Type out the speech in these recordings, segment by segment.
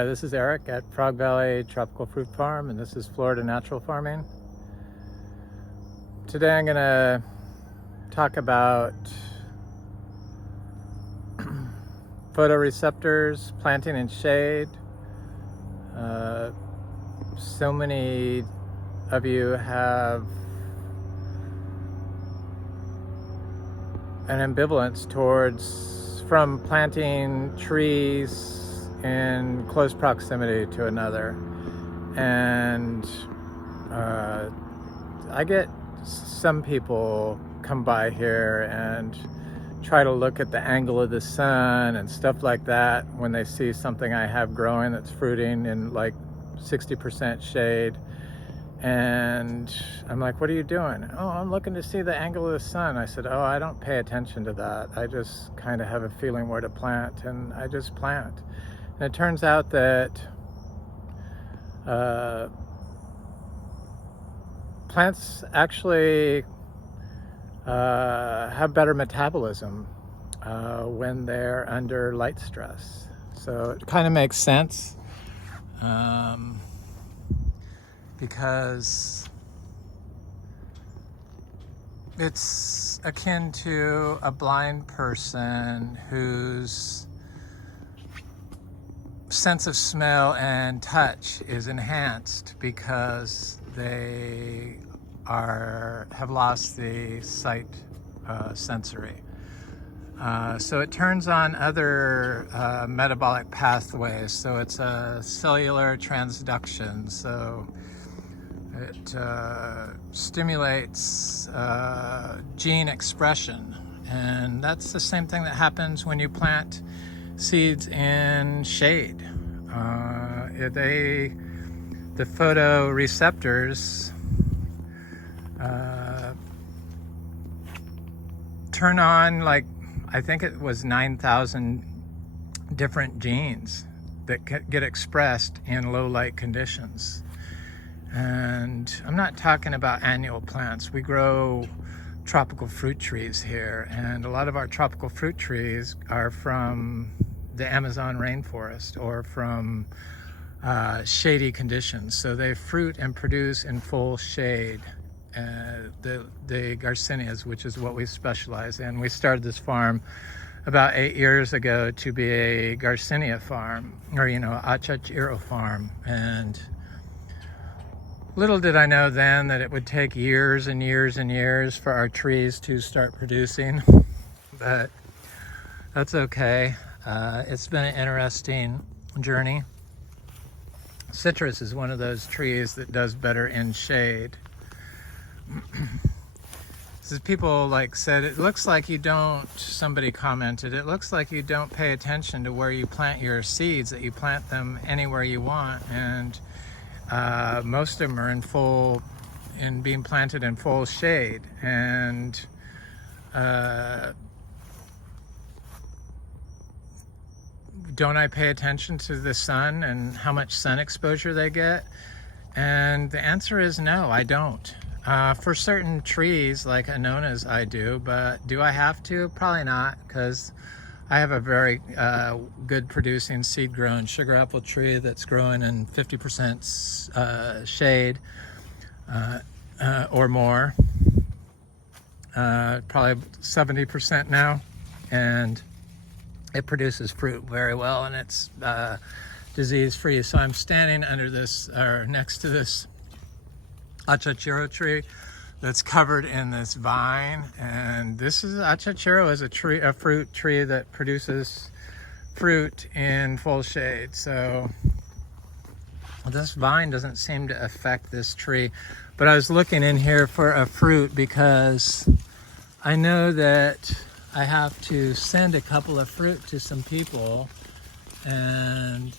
Hi, this is Eric at Frog Valley Tropical Fruit Farm, and this is Florida Natural Farming. Today I'm going to talk about photoreceptors, planting in shade. So many of you have an ambivalence from planting trees in close proximity to another, and I get some people come by here and try to look at the angle of the sun and stuff like that when they see something I have growing that's fruiting in like 60% shade. And I'm like, what are you doing? Oh, I'm looking to see the angle of the sun. I said, oh, I don't pay attention to that. I just kind of have a feeling where to plant, and I just plant. And it turns out that plants actually have better metabolism when they're under light stress. So it kind of makes sense because it's akin to a blind person whose sense of smell and touch is enhanced because they have lost the sight sensory. So it turns on other metabolic pathways. So it's a cellular transduction. So it stimulates gene expression. And that's the same thing that happens when you plant seeds in shade. The photoreceptors turn on, like, I think it was 9,000 different genes that get expressed in low light conditions. And I'm not talking about annual plants. We grow tropical fruit trees here, and a lot of our tropical fruit trees are from the Amazon rainforest or from shady conditions. So they fruit and produce in full shade. The Garcinias, which is what we specialize in. We started this farm about 8 years ago to be a Garcinia farm, or Achachiro farm. And little did I know then that it would take years and years and years for our trees to start producing, but that's okay. It's been an interesting journey. Citrus is one of those trees that does better in shade. As people said, it looks like you don't, somebody commented, it looks like you don't pay attention to where you plant your seeds, that you plant them anywhere you want. And most of them are being planted in full shade. And don't I pay attention to the sun and how much sun exposure they get? And the answer is no, I don't. For certain trees like Anonas I do, but do I have to? Probably not, because I have a very good producing seed grown sugar apple tree that's growing in 50% shade or more, probably 70% now, and it produces fruit very well, and it's disease free. So I'm standing under this, or next to this Achachiro tree that's covered in this vine, and this is Achachiro is a fruit tree that produces fruit in full shade. So this vine doesn't seem to affect this tree, but I was looking in here for a fruit because I know that I have to send a couple of fruit to some people, and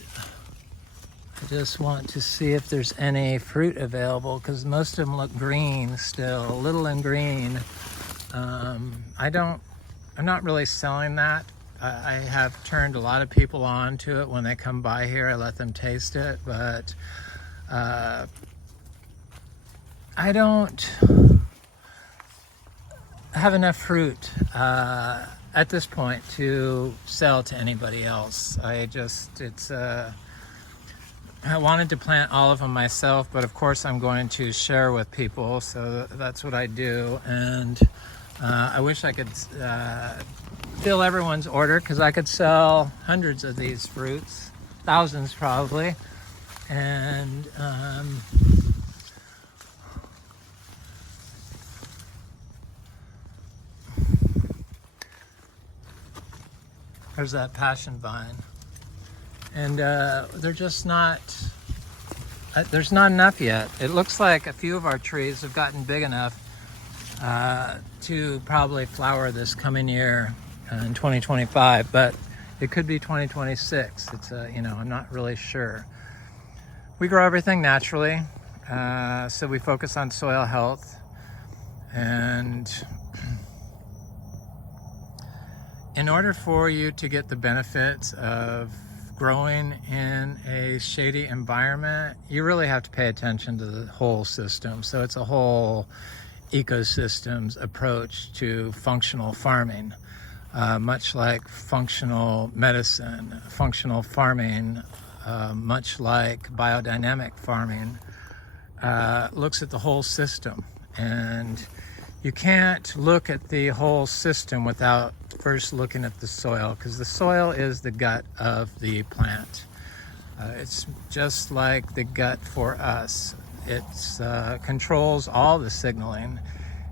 I just want to see if there's any fruit available, because most of them look green still, little and green. I'm not really selling that. I have turned a lot of people on to it. When they come by here, I let them taste it, but I don't have enough fruit at this point to sell to anybody else. It's I wanted to plant all of them myself, but of course I'm going to share with people, so that's what I do. And I wish I could fill everyone's order, because I could sell hundreds of these fruits, thousands probably. And there's that passion vine. And they're just not, there's not enough yet. It looks like a few of our trees have gotten big enough to probably flower this coming year in 2025, but it could be 2026. It's I'm not really sure. We grow everything naturally, so we focus on soil health, and in order for you to get the benefits of growing in a shady environment, you really have to pay attention to the whole system. So it's a whole ecosystems approach to functional farming, much like functional medicine, functional farming, much like biodynamic farming, looks at the whole system. And you can't look at the whole system without first looking at the soil, because the soil is the gut of the plant. It's just like the gut for us. It controls all the signaling,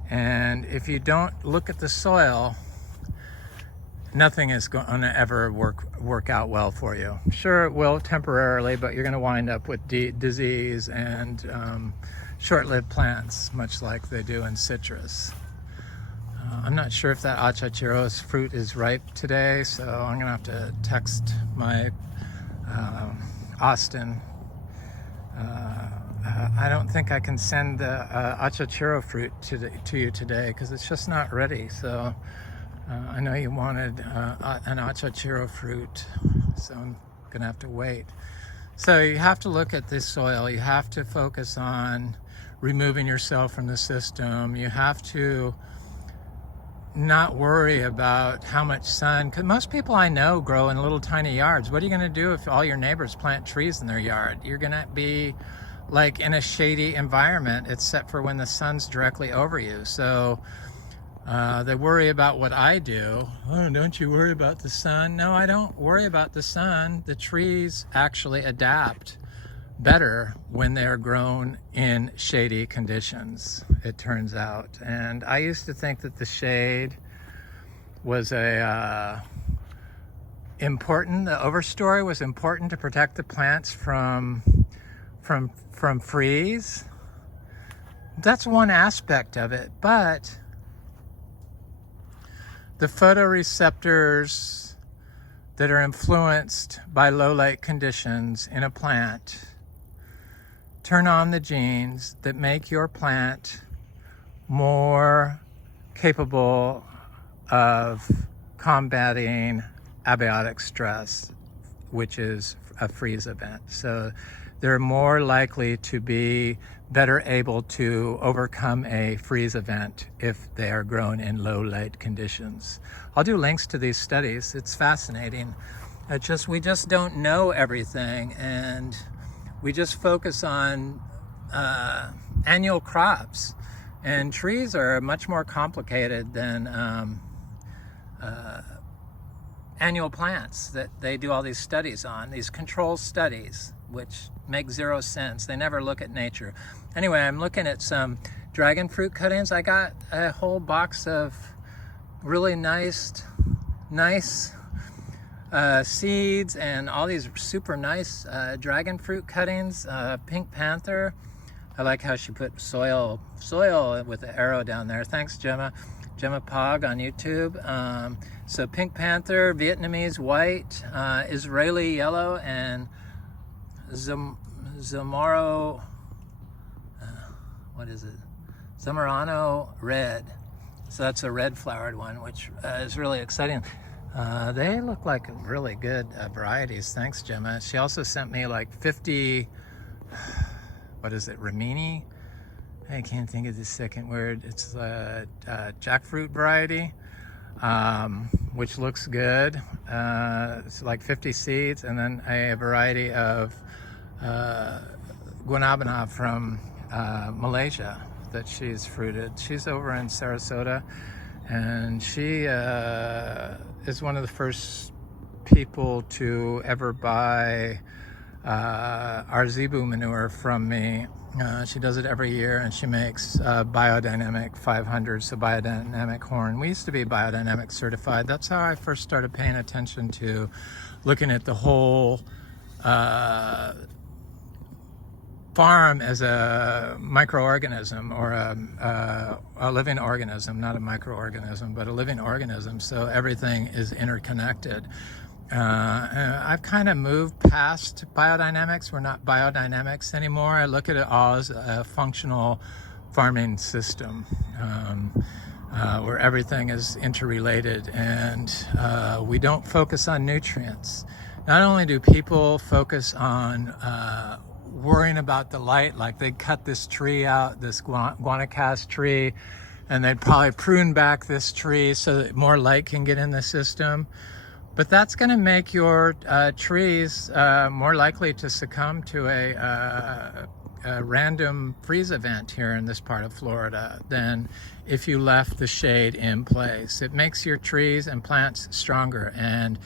and if you don't look at the soil, nothing is going to ever work out well for you. Sure, it will temporarily, but you're going to wind up with disease and short-lived plants, much like they do in citrus. I'm not sure if that achachiros fruit is ripe today, so I'm gonna have to text my Austin. I don't think I can send the achachiro fruit to you today, because it's just not ready. So I know you wanted an achachiro fruit, so I'm gonna have to wait. So you have to look at this soil. You have to focus on removing yourself from the system. You have to not worry about how much sun, because most people I know grow in little tiny yards. What are you going to do if all your neighbors plant trees in their yard? You're going to be like in a shady environment, except for when the sun's directly over you. So they worry about what I do. Oh, don't you worry about the sun? No, I don't worry about the sun. The trees actually adapt better when they're grown in shady conditions, it turns out. And I used to think that the shade was important. The overstory was important to protect the plants from freeze. That's one aspect of it, but the photoreceptors that are influenced by low light conditions in a plant turn on the genes that make your plant more capable of combating abiotic stress, which is a freeze event. So they're more likely to be better able to overcome a freeze event if they are grown in low light conditions. I'll do links to these studies. It's fascinating. We just don't know everything, and we just focus on annual crops, and trees are much more complicated than annual plants that they do all these studies on, these control studies, which make zero sense. They never look at nature. Anyway, I'm looking at some dragon fruit cuttings. I got a whole box of really nice seeds and all these super nice dragon fruit cuttings. Pink Panther. I like how she put soil with the arrow down there. Thanks, Gemma Pog on YouTube. So Pink Panther, Vietnamese white, Israeli yellow, and Zamorano, Zamorano red. So that's a red flowered one, which is really exciting. They look like really good varieties. Thanks, Gemma. She also sent me like 50, Ramini? I can't think of the second word. It's a jackfruit variety, which looks good. It's like 50 seeds, and then a variety of guanabana from Malaysia that she's fruited. She's over in Sarasota, and she is one of the first people to ever buy our zebu manure from me. She does it every year, and she makes biodynamic 500, so biodynamic corn. We used to be biodynamic certified. That's how I first started paying attention to looking at the whole farm as a microorganism, or a living organism, not a microorganism, but a living organism. So everything is interconnected. I've kind of moved past biodynamics. We're not biodynamics anymore. I look at it all as a functional farming system, where everything is interrelated, and we don't focus on nutrients. Not only do people focus on worrying about the light, like they'd cut this tree out, this guanacaste tree, and they'd probably prune back this tree so that more light can get in the system. But that's going to make your trees more likely to succumb to a random freeze event here in this part of Florida than if you left the shade in place. It makes your trees and plants stronger, and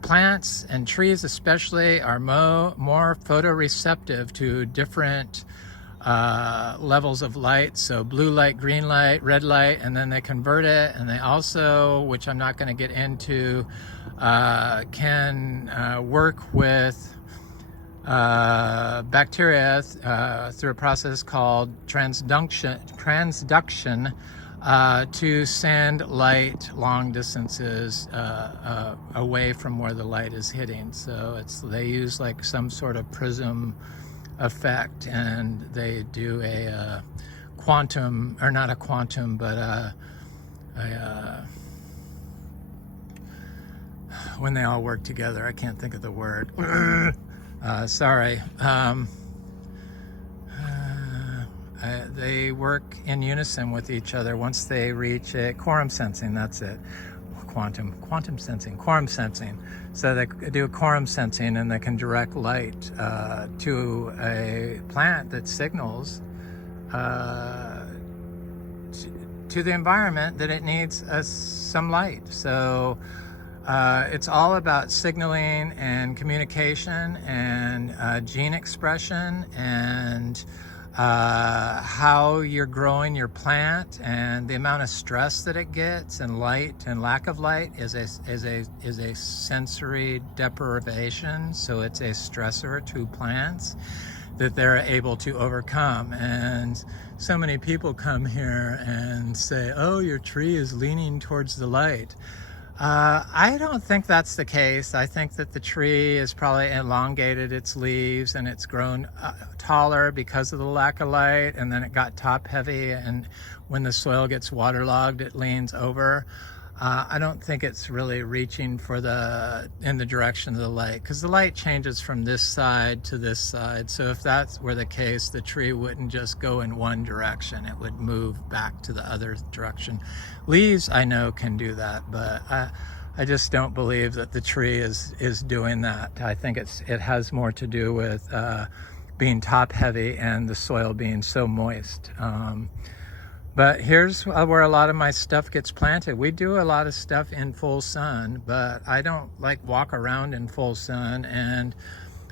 plants and trees especially are more photoreceptive to different levels of light, so blue light, green light, red light, and then they convert it, and they also, which I'm not going to get into, can work with bacteria through a process called transduction to send light long distances away from where the light is hitting. So they use like some sort of prism effect, and they do a quantum, or not a quantum, but when they all work together, I can't think of the word. Sorry. They work in unison with each other once they reach a quorum sensing. That's it. Quantum sensing, quorum sensing. So they do a quorum sensing, and they can direct light to a plant that signals to the environment that it needs some light. So it's all about signaling and communication and gene expression, and how you're growing your plant, and the amount of stress that it gets, and light and lack of light is a sensory deprivation. So it's a stressor to plants that they're able to overcome. And so many people come here and say, oh, your tree is leaning towards the light. I don't think that's the case. I think that the tree has probably elongated its leaves, and it's grown taller because of the lack of light, and then it got top heavy, and when the soil gets waterlogged, it leans over. I don't think it's really reaching in the direction of the light, because the light changes from this side to this side. So if that's were the case, the tree wouldn't just go in one direction. It would move back to the other direction. Leaves, I know, can do that, but I just don't believe that the tree is doing that. I think it has more to do with being top heavy and the soil being so moist. But here's where a lot of my stuff gets planted. We do a lot of stuff in full sun, but I don't like walk around in full sun. And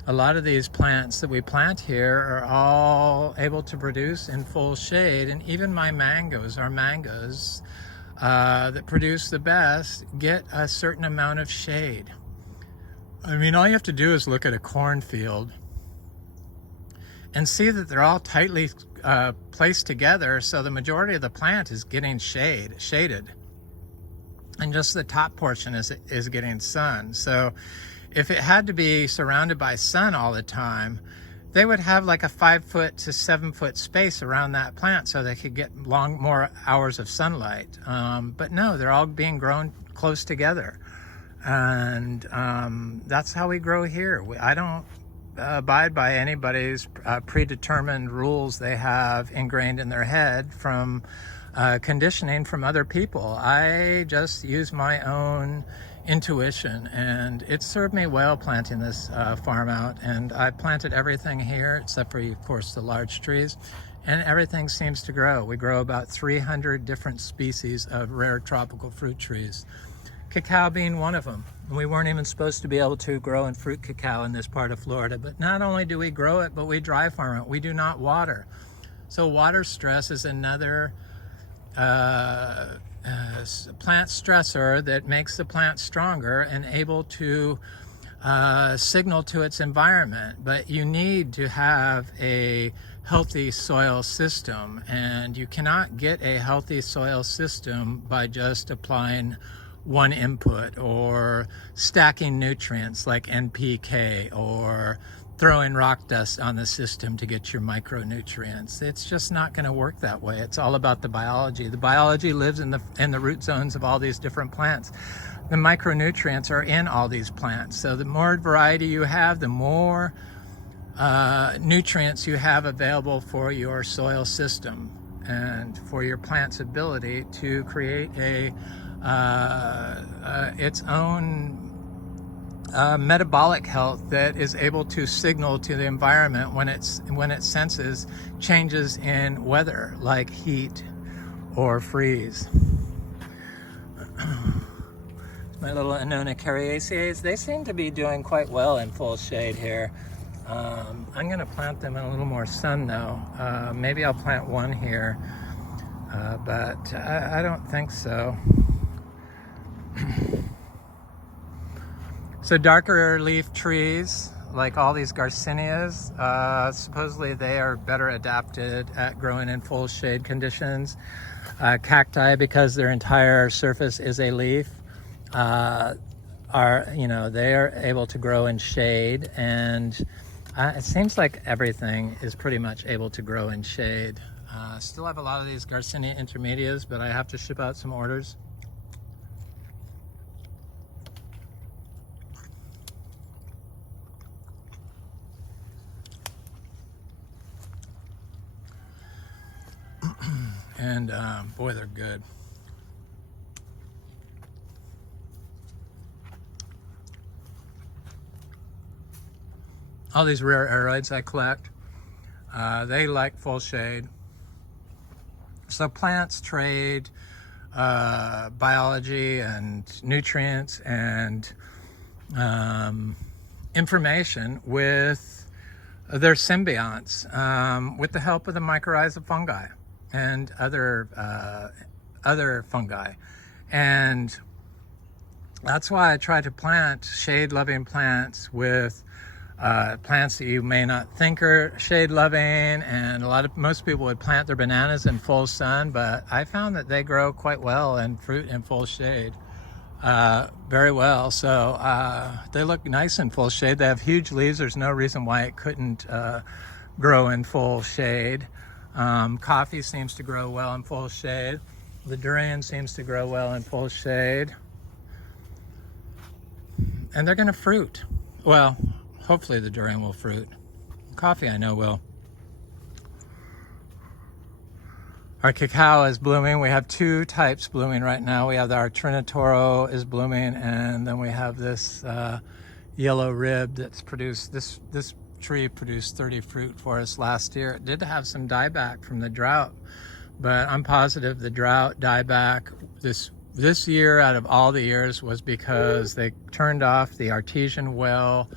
a lot of these plants that we plant here are all able to produce in full shade. And even my mangoes, our mangoes that produce the best, get a certain amount of shade. I mean, all you have to do is look at a cornfield and see that they're all tightly placed together, so the majority of the plant is getting shaded, and just the top portion is getting sun. So if it had to be surrounded by sun all the time, they would have like a 5 foot to 7 foot space around that plant so they could get more hours of sunlight. But no, they're all being grown close together, and that's how we grow here. I don't abide by anybody's predetermined rules they have ingrained in their head from conditioning from other people. I just use my own intuition, and it served me well planting this farm out. And I planted everything here except for, of course, the large trees, and everything seems to grow. We grow about 300 different species of rare tropical fruit trees, cacao being one of them. We weren't even supposed to be able to grow and fruit cacao in this part of Florida, but not only do we grow it, but we dry farm it. We do not water. So water stress is another plant stressor that makes the plant stronger and able to signal to its environment. But you need to have a healthy soil system, and you cannot get a healthy soil system by just applying one input or stacking nutrients like NPK or throwing rock dust on the system to get your micronutrients. It's just not going to work that way. It's all about the biology. The biology lives in the root zones of all these different plants. The micronutrients are in all these plants. So the more variety you have, the more nutrients you have available for your soil system and for your plant's ability to create its own metabolic health that is able to signal to the environment when it senses changes in weather like heat or freeze. My little Anonacariaceae, they seem to be doing quite well in full shade here. I'm going to plant them in a little more sun though. Maybe I'll plant one here, but I don't think so. So darker leaf trees, like all these Garcinias, supposedly they are better adapted at growing in full shade conditions. Cacti, because their entire surface is a leaf, they are able to grow in shade, and it seems like everything is pretty much able to grow in shade. Still have a lot of these Garcinia intermedias, but I have to ship out some orders. And boy, they're good. All these rare aroids I collect, they like full shade. So plants trade biology and nutrients and information with their symbionts with the help of the mycorrhiza fungi and other fungi. And that's why I try to plant shade-loving plants with plants that you may not think are shade-loving, and most people would plant their bananas in full sun, but I found that they grow quite well and fruit in full shade very well. So they look nice in full shade. They have huge leaves. There's no reason why it couldn't grow in full shade. Coffee seems to grow well in full shade. The durian seems to grow well in full shade. And they're going to fruit. Well, hopefully the durian will fruit. Coffee I know will. Our cacao is blooming. We have two types blooming right now. We have our Trinitoro is blooming, and then we have this yellow rib that's produced. This tree produced 30 fruit for us last year. It did have some dieback from the drought, but I'm positive the drought dieback this year out of all the years was because they turned off the artesian well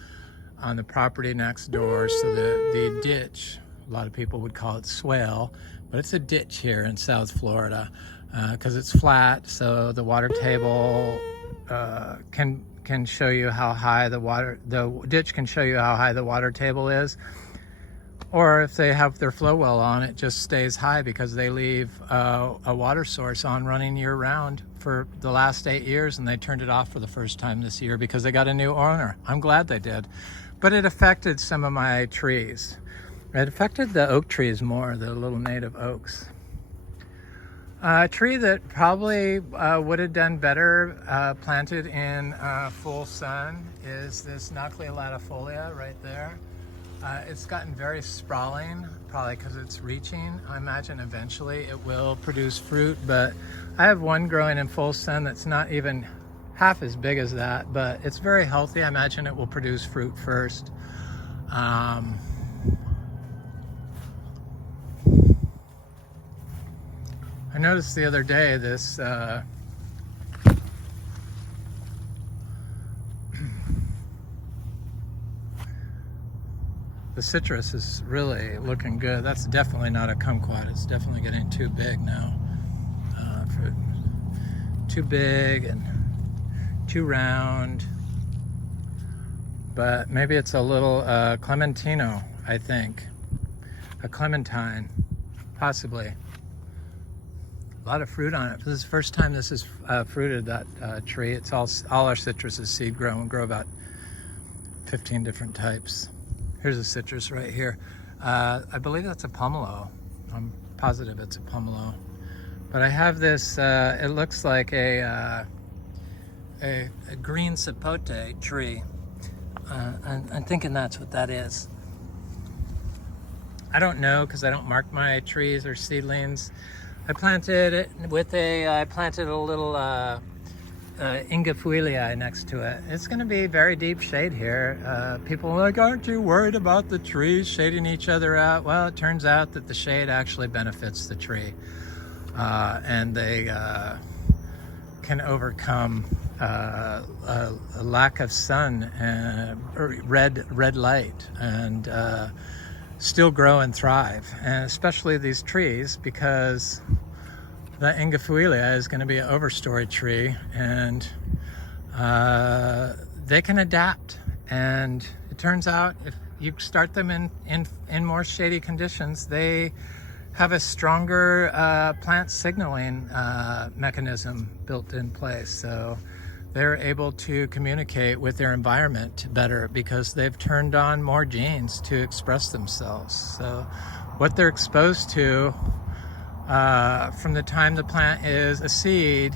on the property next door. So the ditch, a lot of people would call it swale, but it's a ditch here in South Florida because it's flat, so the water table can show you how high the ditch can show you how high the water table is. Or if they have their flow well on, it just stays high because they leave a water source on running year round for the last 8 years, and they turned it off for the first time this year because they got a new owner. I'm glad they did. But it affected some of my trees. It affected the oak trees more, the little native oaks. A tree that probably would have done better planted in full sun is this Nochlea latifolia right there. It's gotten very sprawling, probably because it's reaching. I imagine eventually it will produce fruit, but I have one growing in full sun that's not even half as big as that, but it's very healthy. I imagine it will produce fruit first. I noticed the other day this the citrus is really looking good. That's definitely not a kumquat. It's definitely getting too big now. Too big and too round. But maybe it's a little clementino, I think. A clementine, possibly. A lot of fruit on it. This is the first time this is fruited, that tree. It's all our citrus is seed grown. We grow about 15 different types. Here's a citrus right here. I believe that's a pomelo. I'm positive it's a pomelo. But I have this, it looks like a green sapote tree. I'm thinking that's what that is. I don't know because I don't mark my trees or seedlings. I planted it with I planted a little Ingafuilii next to it. It's going to be very deep shade here. People are like, aren't you worried about the trees shading each other out? Well, it turns out that the shade actually benefits the tree. And they can overcome a lack of sun and red light, and still grow and thrive. And especially these trees, because the Ingafuilii is going to be an overstory tree, and they can adapt. And it turns out if you start them in more shady conditions, they have a stronger plant signaling mechanism built in place. So they're able to communicate with their environment better because they've turned on more genes to express themselves. So what they're exposed to from the time the plant is a seed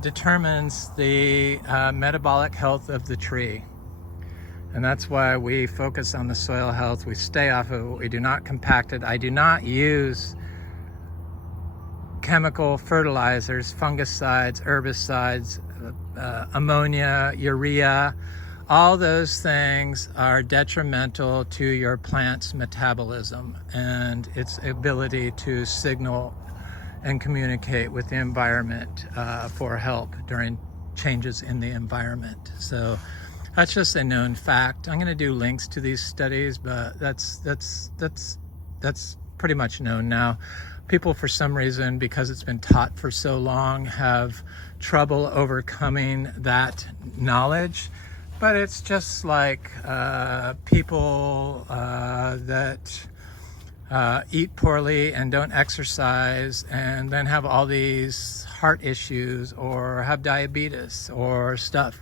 determines the metabolic health of the tree. And that's why we focus on the soil health. We stay off of it. We do not compact it. I do not use chemical fertilizers, fungicides, herbicides, ammonia, urea. All those things are detrimental to your plant's metabolism and its ability to signal and communicate with the environment for help during changes in the environment. So that's just a known fact. I'm going to do links to these studies, but that's pretty much known now. People, for some reason, because it's been taught for so long, have trouble overcoming that knowledge. But it's just like people that eat poorly and don't exercise and then have all these heart issues or have diabetes or stuff.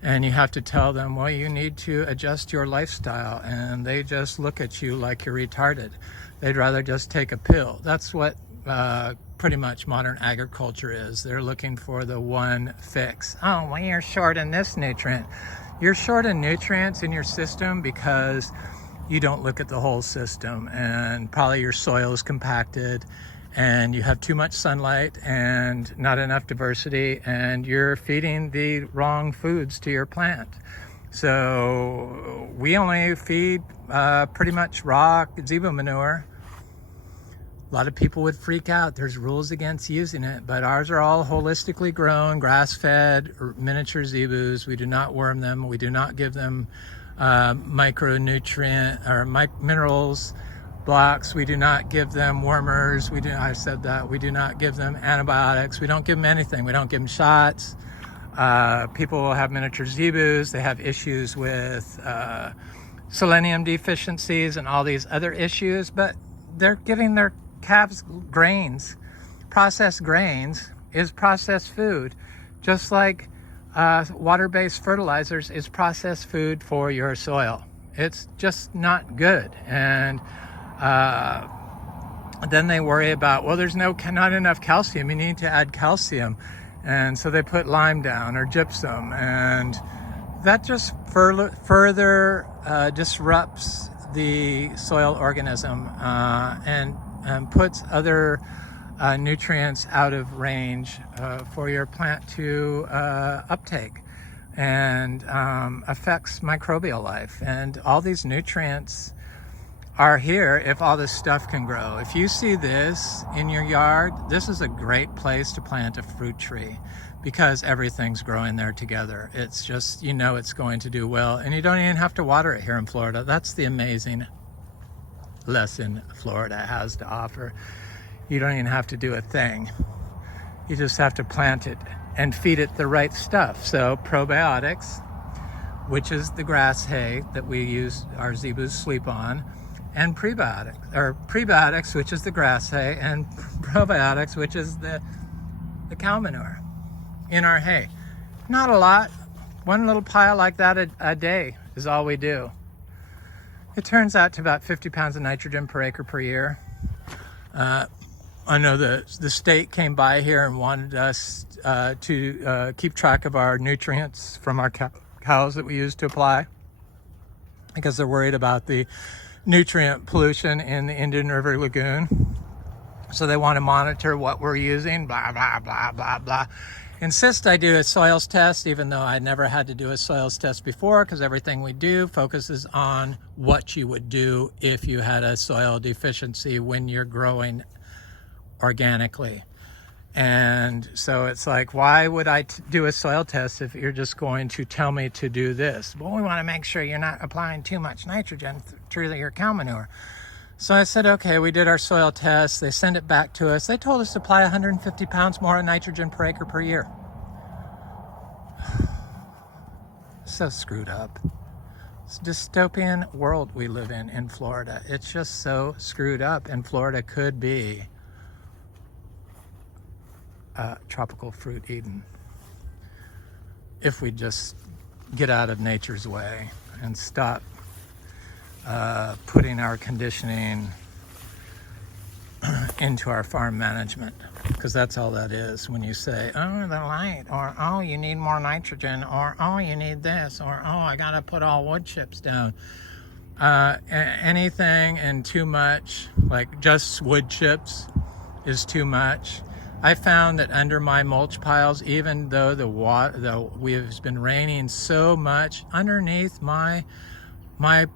And you have to tell them, well, you need to adjust your lifestyle. And they just look at you like you're retarded. They'd rather just take a pill. That's what pretty much modern agriculture is. They're looking for the one fix. Oh, well, you're short in this nutrient. You're short in nutrients in your system because you don't look at the whole system. And probably your soil is compacted, and you have too much sunlight and not enough diversity, and you're feeding the wrong foods to your plant. So we only feed pretty much raw zebu manure. A lot of people would freak out. There's rules against using it, but ours are all holistically grown, grass-fed, miniature zebus. We do not worm them. We do not give them micronutrient or minerals blocks. We do not give them wormers. I said that. We do not give them antibiotics. We don't give them anything. We don't give them shots. People will have miniature zebus. They have issues with selenium deficiencies and all these other issues, but they're giving their calves grains. Processed grains is processed food, just like water-based fertilizers is processed food for your soil. It's just not good. And then they worry about, well, there's not enough calcium. You need to add calcium. And so they put lime down or gypsum, and that just further disrupts the soil organism and puts other nutrients out of range for your plant to uptake, and affects microbial life. And all these nutrients are here if all this stuff can grow. If you see this in your yard, this is a great place to plant a fruit tree, because everything's growing there together. It's just, you know, it's going to do well, and you don't even have to water it here in Florida. That's the amazing lesson Florida has to offer. You don't even have to do a thing. You just have to plant it and feed it the right stuff. So probiotics, which is the grass hay that we use, our zebus sleep on, and prebiotics, which is the grass hay, and probiotics, which is the cow manure in our hay. Not a lot. One little pile like that a day is all we do. It turns out to about 50 pounds of nitrogen per acre per year. I know the state came by here and wanted us to keep track of our nutrients from our cows that we use to apply, because they're worried about the nutrient pollution in the Indian River Lagoon. So they want to monitor what we're using, blah, blah, blah, blah, blah. Insist I do a soils test, even though I never had to do a soils test before, because everything we do focuses on what you would do if you had a soil deficiency when you're growing organically. And so it's like, why would I do a soil test if you're just going to tell me to do this? Well, we want to make sure you're not applying too much nitrogen through your cow manure. So I said, okay, we did our soil test. They sent it back to us. They told us to apply 150 pounds more of nitrogen per acre per year. So screwed up. It's a dystopian world we live in Florida. It's just so screwed up, and Florida could be tropical fruit Eden if we just get out of nature's way and stop putting our conditioning into our farm management, because that's all that is. When you say, oh, the light, or oh, you need more nitrogen, or oh, you need this, or oh, I gotta put all wood chips down. Anything and too much, like just wood chips, is too much. I found that under my mulch piles, even though we've been raining so much, underneath my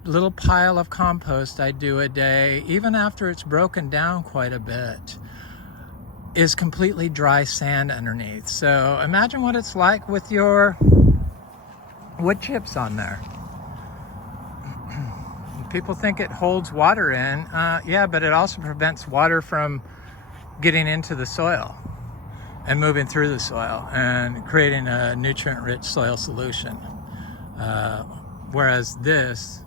little pile of compost I do a day, even after it's broken down quite a bit, is completely dry sand underneath. So imagine what it's like with your wood chips on there. People think it holds water in. Yeah, but it also prevents water from getting into the soil and moving through the soil and creating a nutrient-rich soil solution. Whereas this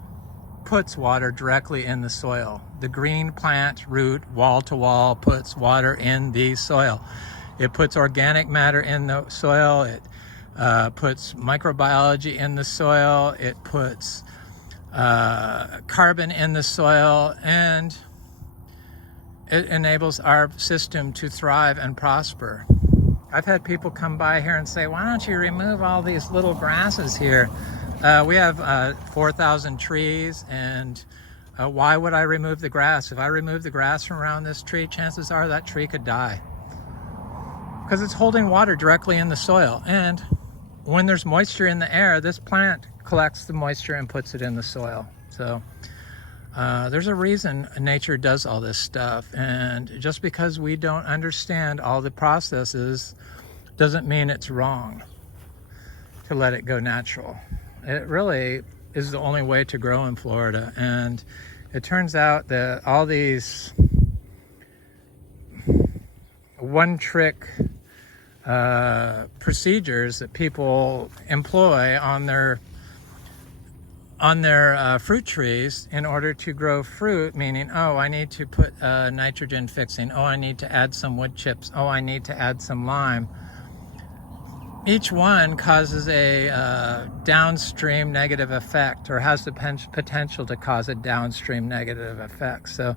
puts water directly in the soil. The green plant root, wall to wall, puts water in the soil. It puts organic matter in the soil. It puts microbiology in the soil. It puts carbon in the soil, and it enables our system to thrive and prosper. I've had people come by here and say, why don't you remove all these little grasses here? We have 4,000 trees, and why would I remove the grass? If I remove the grass from around this tree, chances are that tree could die, because it's holding water directly in the soil. And when there's moisture in the air, this plant collects the moisture and puts it in the soil. So there's a reason nature does all this stuff, and just because we don't understand all the processes doesn't mean it's wrong to let it go natural. It really is the only way to grow in Florida. And it turns out that all these one-trick procedures that people employ on their fruit trees in order to grow fruit, meaning, oh, I need to put nitrogen fixing, oh, I need to add some wood chips, oh, I need to add some lime. Each one causes a downstream negative effect, or has the potential to cause a downstream negative effect. So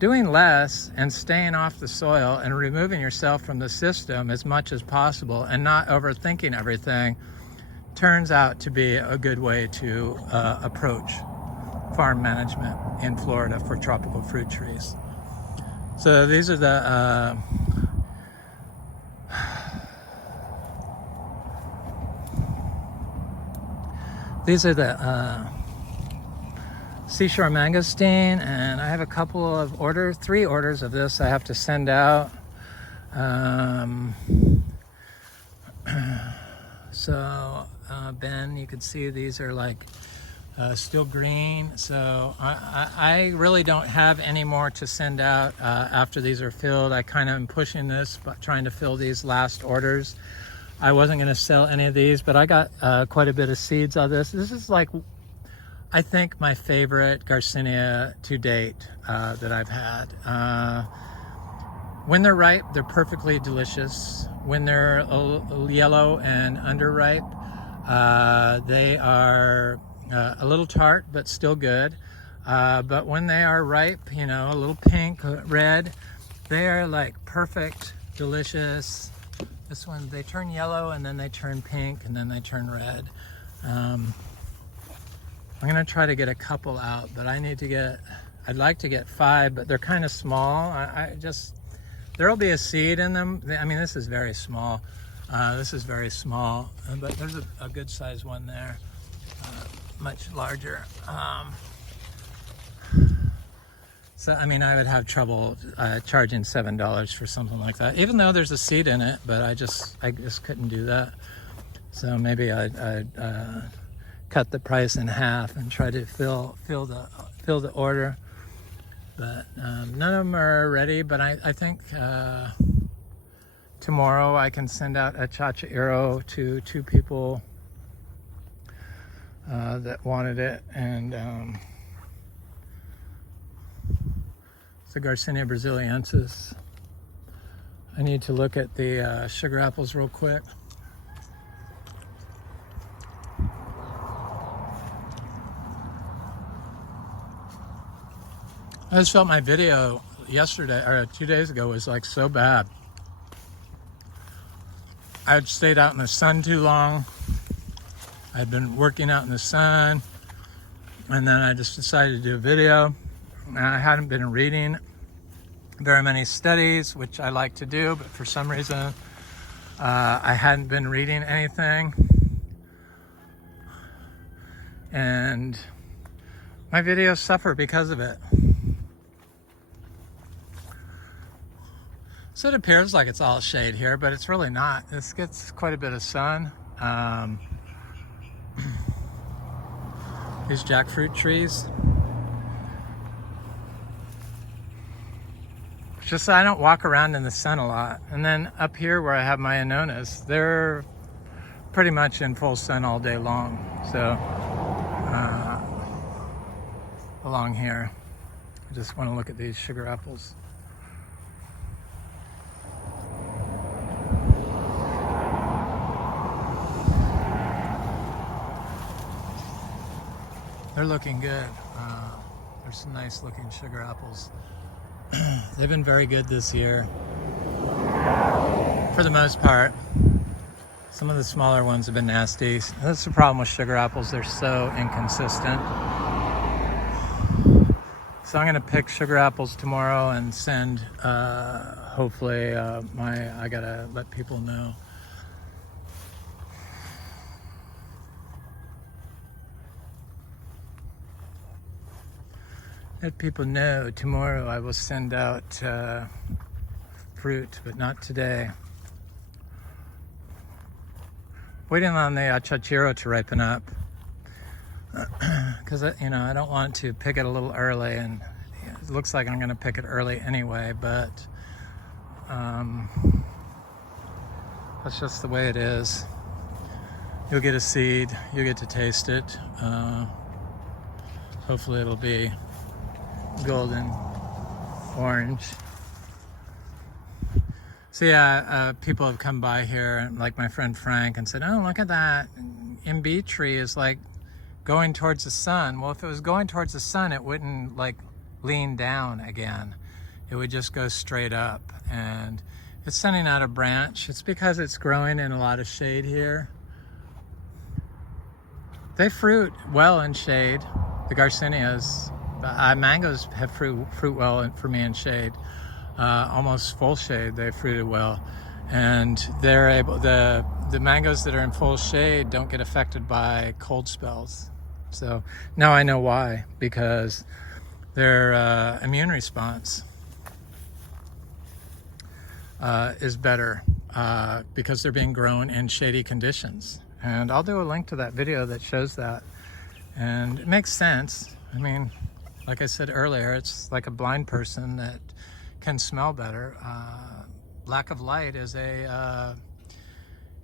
doing less and staying off the soil and removing yourself from the system as much as possible and not overthinking everything turns out to be a good way to approach farm management in Florida for tropical fruit trees. So these are the These are the seashore mangosteen, and I have a couple of orders, 3 orders of this I have to send out. Ben, you can see these are like still green, so I really don't have any more to send out after these are filled. I kind of am pushing this, but trying to fill these last orders. I wasn't going to sell any of these, but I got quite a bit of seeds of this. This is like, I think, my favorite Garcinia to date that I've had. When they're ripe, they're perfectly delicious. When they're yellow and underripe, they are a little tart, but still good. But when they are ripe, you know, a little pink, red, they are like perfect, delicious. This one, they turn yellow and then they turn pink and then they turn red. I'm gonna try to get a couple out, but I'd like to get 5, but they're kind of small. There'll be a seed in them. I mean, this is very small. This is very small, but there's a good size one there, much larger. So, I mean, I would have trouble charging $7 for something like that, even though there's a seed in it, but I just couldn't do that. So maybe I'd cut the price in half and try to fill the order. But none of them are ready, but I think tomorrow I can send out a Chachairo to 2 people that wanted it, and it's the Garcinia brasiliensis. I need to look at the sugar apples real quick. I just felt my video yesterday, or 2 days ago, was like so bad. I had stayed out in the sun too long. I'd been working out in the sun, and then I just decided to do a video. And I hadn't been reading very many studies, which I like to do, but for some reason, I hadn't been reading anything. And my videos suffer because of it. So it appears like it's all shade here, but it's really not. This gets quite a bit of sun. These jackfruit trees. Just so I don't walk around in the sun a lot. And then up here where I have my anonas, they're pretty much in full sun all day long. So along here, I just want to look at these sugar apples. They're looking good. There's some nice looking sugar apples. They've been very good this year, for the most part. Some of the smaller ones have been nasty. That's the problem with sugar apples. They're so inconsistent. So I'm gonna pick sugar apples tomorrow and send, hopefully, I gotta let people know. Let people know tomorrow I will send out fruit, but not today. Waiting on the Chachairo to ripen up, because I don't want to pick it a little early, and it looks like I'm going to pick it early anyway. But that's just the way it is. You'll get a seed, you get to taste it. Hopefully, it'll be golden orange. So yeah, people have come by here, like my friend Frank, and said, "Oh, look at that MB tree is like going towards the sun." Well, if it was going towards the sun, it wouldn't like lean down again. It would just go straight up, and it's sending out a branch. It's because it's growing in a lot of shade here. They fruit well in shade, the Garcinias. Mangoes have fruit well for me in shade. Almost full shade, they fruited well. and they're able, the mangoes that are in full shade don't get affected by cold spells. So now I know why, because their immune response is better because they're being grown in shady conditions. And I'll do a link to that video that shows that. And it makes sense. I mean, like I said earlier, it's like a blind person that can smell better. Lack of light is a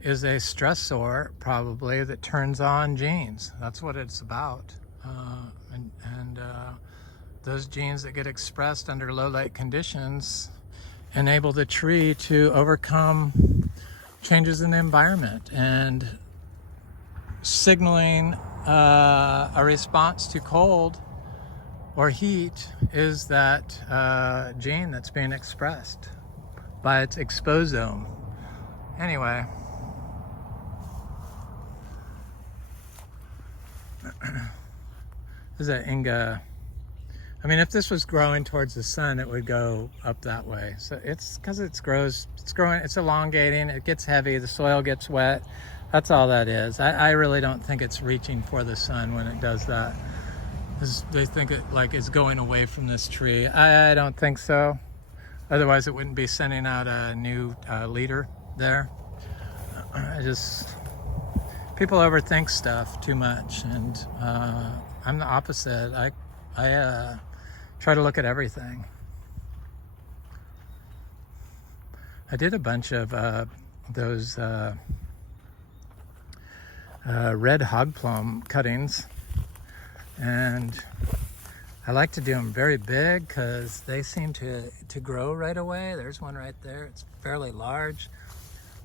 stressor, probably, that turns on genes. That's what it's about. And those genes that get expressed under low light conditions enable the tree to overcome changes in the environment, and signaling a response to cold or heat is that gene that's being expressed by its exposome. Anyway, this is an Inga. I mean, if this was growing towards the sun, it would go up that way. So it's because it's growing, it's elongating, it gets heavy, the soil gets wet. That's all that is. I really don't think it's reaching for the sun when it does that. They think it like it's going away from this tree. I don't think so. Otherwise, it wouldn't be sending out a new leader there. People overthink stuff too much, and I'm the opposite. I try to look at everything. I did a bunch of those red hog plum cuttings, and I like to do them very big because they seem to grow right away. There's one right there. It's fairly large.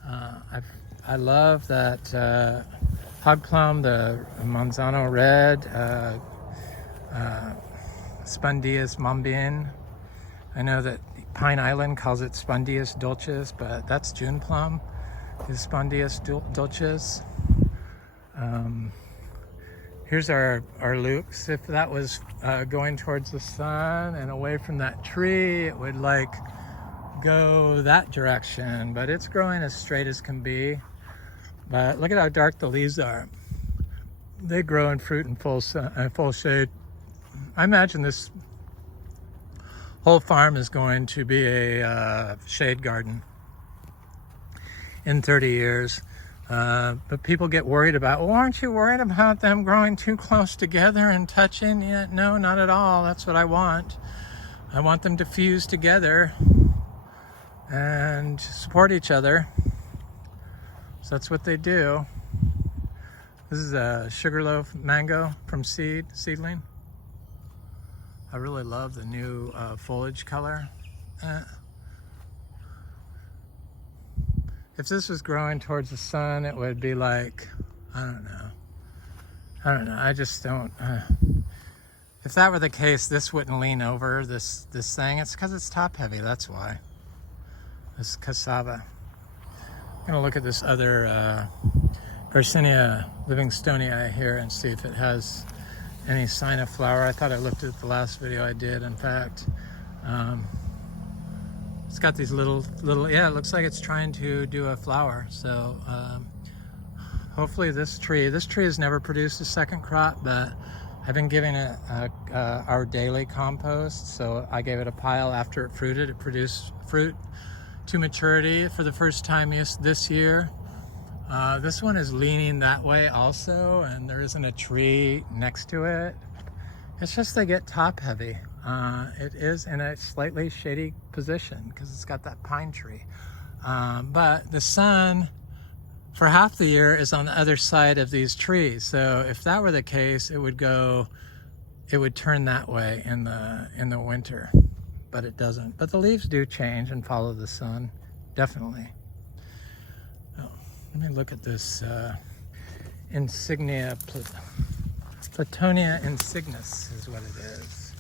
I love that hog plum, the Manzano red, Spondius Mombin. I know that Pine Island calls it Spondius dulcis, but that's June plum, is Spondius dulcis. Here's our lukes. If that was going towards the sun and away from that tree, it would like go that direction, but it's growing as straight as can be. But look at how dark the leaves are. They grow in fruit in full shade. I imagine this whole farm is going to be a shade garden in 30 years. But people get worried about, well, aren't you worried about them growing too close together and touching? Yeah, no, not at all. That's what I want. I want them to fuse together and support each other. So that's what they do. This is a sugarloaf mango from seedling. I really love the new foliage color. If this was growing towards the sun, it would be like, I don't know. I just don't. If that were the case, this wouldn't lean over this thing. It's because it's top heavy. That's why. This cassava. I'm gonna look at this other Garcinia livingstonii here and see if it has any sign of flower. I thought I looked at the last video I did. In fact, it's got these little, yeah, it looks like it's trying to do a flower. So hopefully this tree has never produced a second crop, but I've been giving it our daily compost. So I gave it a pile after it fruited. It produced fruit to maturity for the first time this year. This one is leaning that way also, and there isn't a tree next to it. It's just they get top heavy. It is in a slightly shady position because it's got that pine tree. But the sun for half the year is on the other side of these trees. So if that were the case, it would turn that way in the winter, but it doesn't. But the leaves do change and follow the sun, definitely. Let me look at this insignia, Platonia insignis is what it is.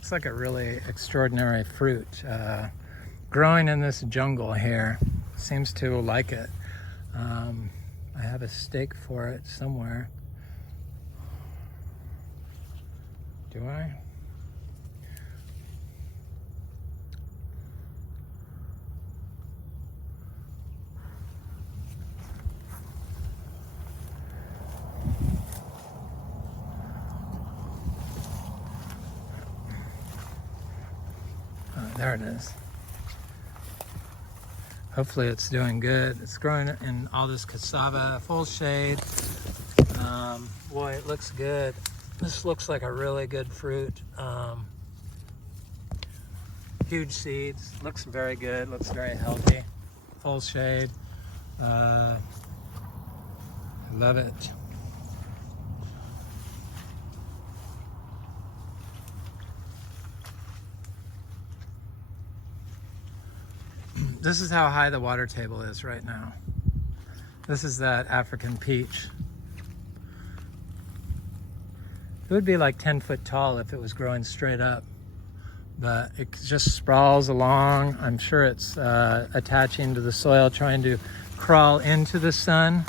It's like a really extraordinary fruit. Growing in this jungle here, seems to like it. I have a stake for it somewhere. Do I? There it is. Hopefully it's doing good. It's growing in all this cassava, full shade. Boy, it looks good. This looks like a really good fruit. Huge seeds, looks very good, looks very healthy. Full shade. I love it. This is how high the water table is right now. This is that African peach. It would be like 10 foot tall if it was growing straight up, but it just sprawls along. I'm sure it's attaching to the soil, trying to crawl into the sun.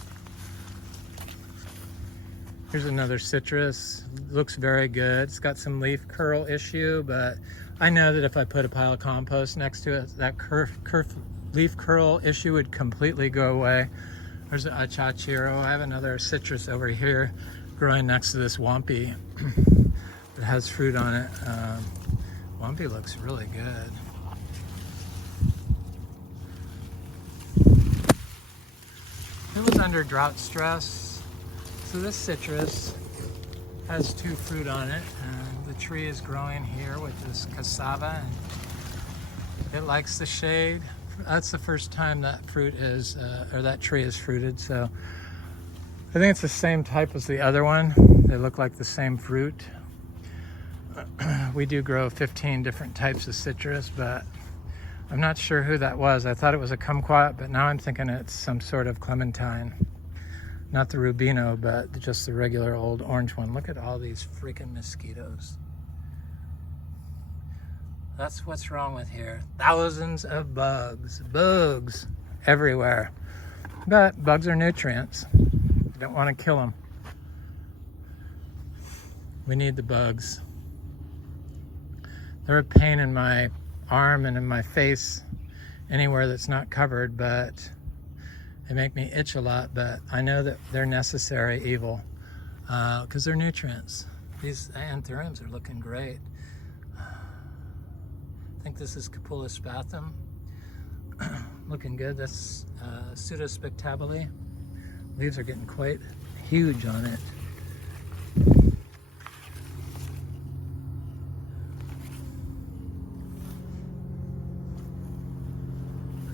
Here's another citrus. Looks very good. It's got some leaf curl issue, but I know that if I put a pile of compost next to it, that leaf curl issue would completely go away. There's a chachiro. I have another citrus over here growing next to this wampi that has fruit on it. Wampi looks really good. It was under drought stress, so this citrus has 2 fruit on it, and the tree is growing here with this cassava, and it likes the shade. That's the first time that fruit is, or that tree is fruited, so I think it's the same type as the other one. They look like the same fruit. We do grow 15 different types of citrus, but I'm not sure who that was. I thought it was a kumquat, but now I'm thinking it's some sort of clementine. Not the Rubino, but just the regular old orange one. Look at all these freaking mosquitoes. That's what's wrong with here. Thousands of bugs. Bugs everywhere. But bugs are nutrients. You don't want to kill them. We need the bugs. They're a pain in my arm and in my face, anywhere that's not covered, but they make me itch a lot, but I know that they're necessary evil because they're nutrients. These anthuriums are looking great. I think this is Capulus spathum. Looking good. That's Pseudospectabile. Leaves are getting quite huge on it.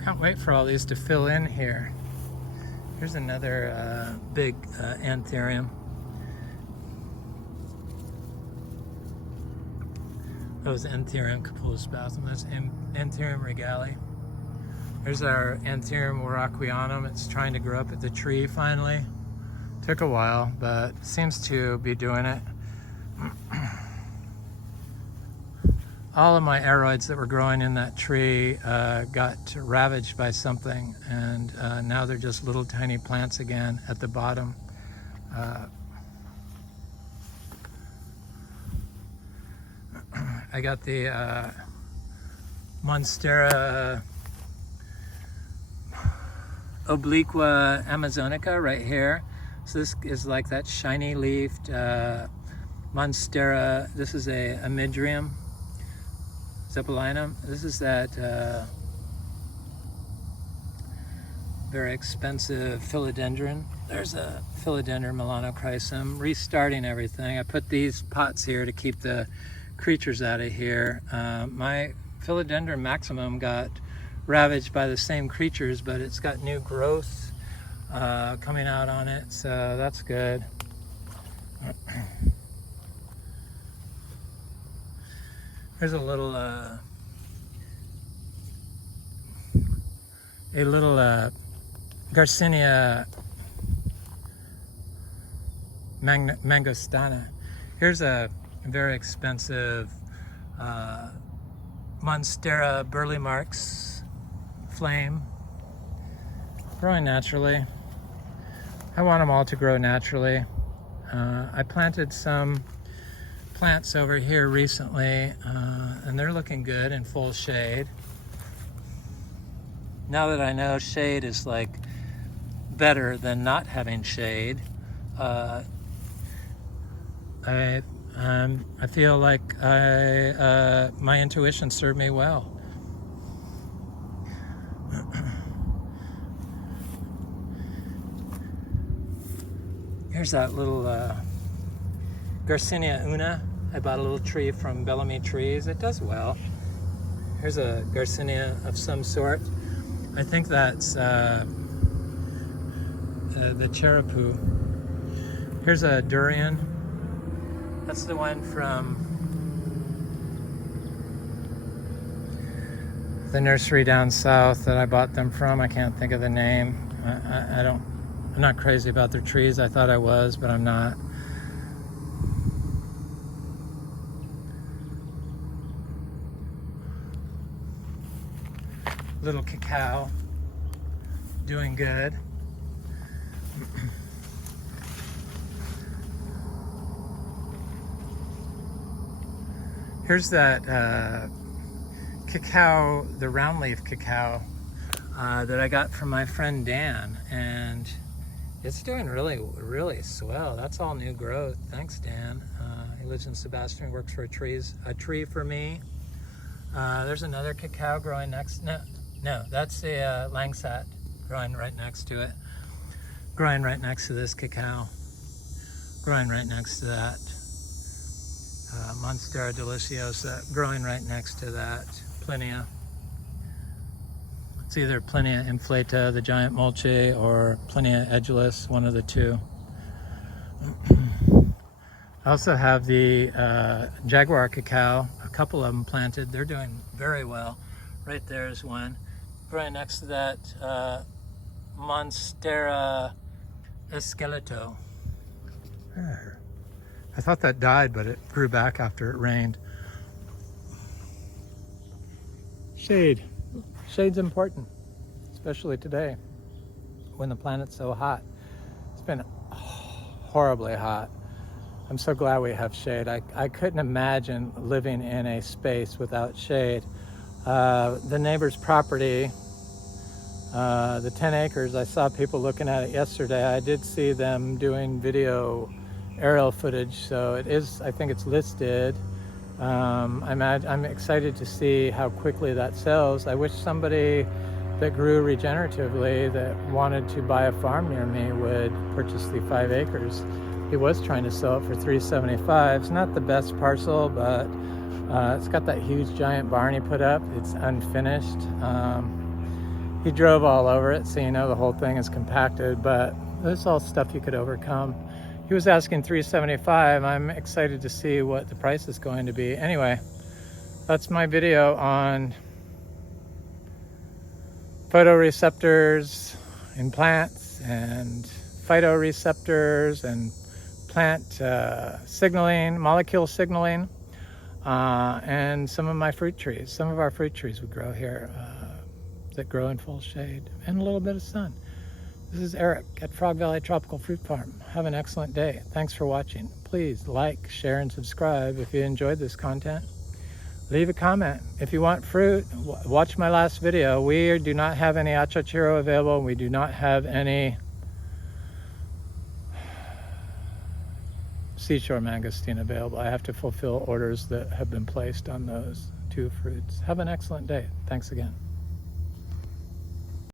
Can't wait for all these to fill in here. Here's another big anthurium. That was Anthurium Capulus spathum. That's Anthurium regali. There's our Anthurium waraquianum. It's trying to grow up at the tree finally. Took a while, but seems to be doing it. All of my aroids that were growing in that tree got ravaged by something, and now they're just little tiny plants again at the bottom. I got the Monstera obliqua amazonica right here. So this is like that shiny leafed Monstera. This is a Amydrium Zeppellinum. This is that very expensive philodendron. There's a philodendron melanochrysum. Restarting everything. I put these pots here to keep the creatures out of here. My philodendron maximum got ravaged by the same creatures, but it's got new growth coming out on it, so that's good. Here's a little Garcinia mangostana. Here's a very expensive Monstera burley marks flame, growing naturally. I want them all to grow naturally. I planted some plants over here recently, and they're looking good in full shade. Now that I know shade is like better than not having shade, I feel like my intuition served me well. Here's that little Garcinia una. I bought a little tree from Bellamy Trees. It does well. Here's a Garcinia of some sort. I think that's the cherapoo. Here's a durian. That's the one from the nursery down south that I bought them from. I can't think of the name. I'm not crazy about their trees. I thought I was, but I'm not. Little cacao, doing good. Here's that cacao, the round leaf cacao that I got from my friend Dan, and it's doing really swell. That's all new growth. Thanks, Dan. He lives in Sebastian, works for a tree for me. There's another cacao growing next. No, that's a langsat growing right next to it. Growing right next to this cacao. Growing right next to that. Monstera deliciosa growing right next to that. Plinia. It's either Plinia inflata, the giant mulchi, or Plinia edulis, one of the two. I also have the jaguar cacao, a couple of them planted. They're doing very well. Right there is one. Right next to that, Monstera esqueleto. There. I thought that died, but it grew back after it rained. Shade. Shade's important, especially today when the planet's so hot. It's been horribly hot. I'm so glad we have shade. I couldn't imagine living in a space without shade. The neighbor's property, the 10 acres, I saw people looking at it yesterday. I did see them doing video aerial footage, so it is, I think it's listed. I'm excited to see how quickly that sells. I wish somebody that grew regeneratively that wanted to buy a farm near me would purchase the 5 acres. He was trying to sell it for $375. It's not the best parcel, but it's got that huge giant barn he put up. It's unfinished. He drove all over it, so you know the whole thing is compacted, but there's all stuff you could overcome. He was asking $375. I'm excited to see what the price is going to be. Anyway, that's my video on photoreceptors in plants and phytoreceptors and plant signaling, molecule signaling, and some of my fruit trees. Some of our fruit trees would grow here that grow in full shade and a little bit of sun. This is Eric at Frog Valley Tropical Fruit Farm. Have an excellent day. Thanks for watching. Please like, share, and subscribe if you enjoyed this content. Leave a comment. If you want fruit, watch my last video. We do not have any achachiro available. We do not have any seashore mangosteen available. I have to fulfill orders that have been placed on those two fruits. Have an excellent day. Thanks again.